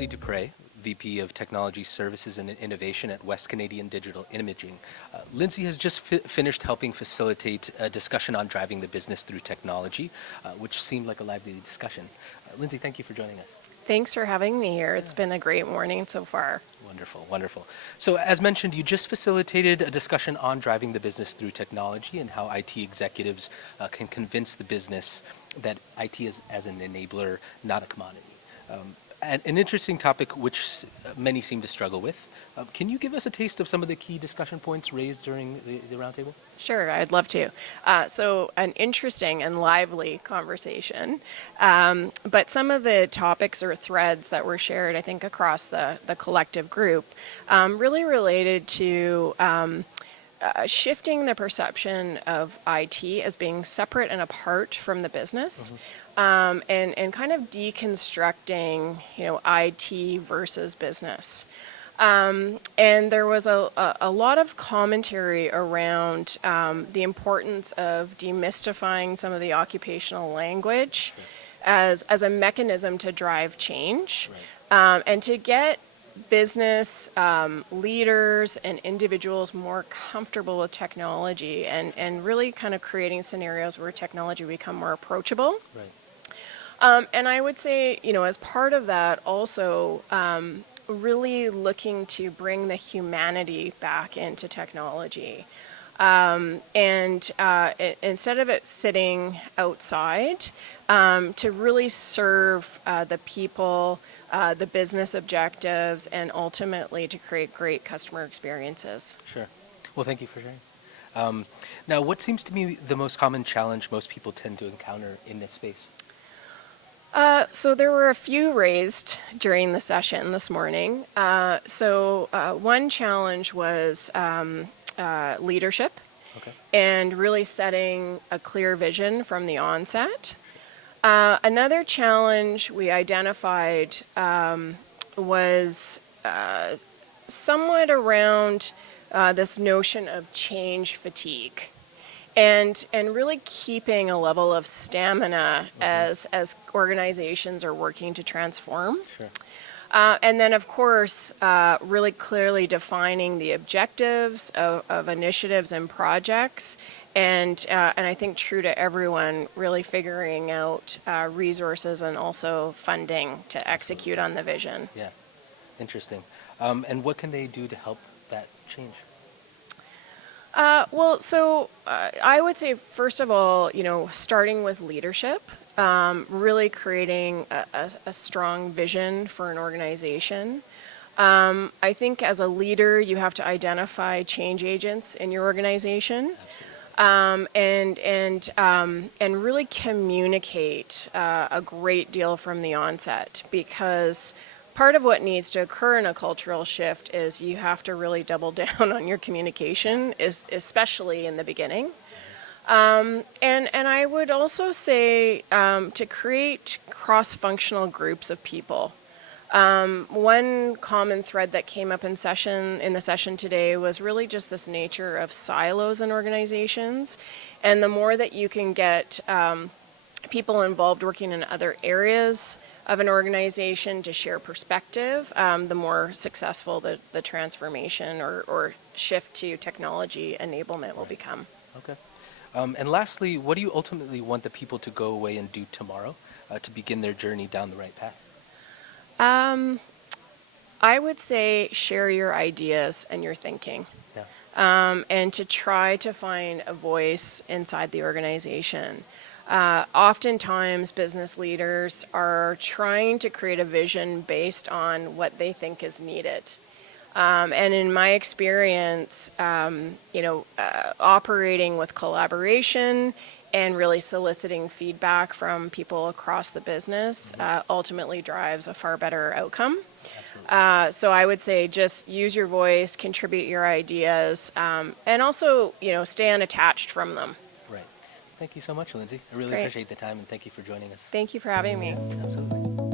Lindsay Duprey, VP of Technology Services and Innovation at West Canadian Digital Imaging. Lindsay has just finished helping facilitate a discussion on driving the business through technology, which seemed like a lively discussion. Lindsay, thank you for joining us. Thanks for having me here. It's been a great morning so far. Wonderful, wonderful. So as mentioned, you just facilitated a discussion on driving the business through technology and how IT executives can convince the business that IT is as an enabler, not a commodity. An interesting topic which many seem to struggle with. Can you give us a taste of some of the key discussion points raised during the roundtable? Sure, I'd love to. So an interesting and lively conversation, but some of the topics or threads that were shared, I think, across the collective group really related to shifting the perception of IT as being separate and apart from the business. And kind of deconstructing, IT versus business. And there was a lot of commentary around the importance of demystifying some of the occupational language as a mechanism to drive change, and to get business leaders and individuals more comfortable with technology and really kind of creating scenarios where technology become more approachable. And I would say, as part of that also, really looking to bring the humanity back into technology. And instead of it sitting outside, to really serve the people, the business objectives, and ultimately to create great customer experiences. Sure. Well, thank you for sharing. Now, what seems to be the most common challenge most people tend to encounter in this space? So there were a few raised during the session this morning. One challenge was leadership, and really setting a clear vision from the onset. Another challenge we identified was somewhat around this notion of change fatigue. And really keeping a level of stamina as organizations are working to transform. Sure. And then, of course, really clearly defining the objectives of initiatives and projects, and I think true to everyone, really figuring out resources and also funding to execute on the vision. Yeah, interesting. And what can they do to help that change? I would say, first of all, starting with leadership, really creating a strong vision for an organization. I think as a leader, you have to identify change agents in your organization. And really communicate a great deal from the onset, because part of what needs to occur in a cultural shift is you have to really double down on your communication, especially in the beginning. And I would also say to create cross-functional groups of people. One common thread that came up in the session today was really just this nature of silos in organizations, and the more that you can get people involved working in other areas of an organization to share perspective, the more successful the transformation or shift to technology enablement will become. Okay. And lastly, what do you ultimately want the people to go away and do tomorrow to begin their journey down the right path? I would say share your ideas and your thinking. Yeah. And to try to find a voice inside the organization. Oftentimes, business leaders are trying to create a vision based on what they think is needed. And in my experience, operating with collaboration and really soliciting feedback from people across the business ultimately drives a far better outcome. So I would say just use your voice, contribute your ideas, and also, stay unattached from them. Right. Thank you so much, Lindsay. I really appreciate the time, and thank you for joining us. Thank you for having me. Absolutely.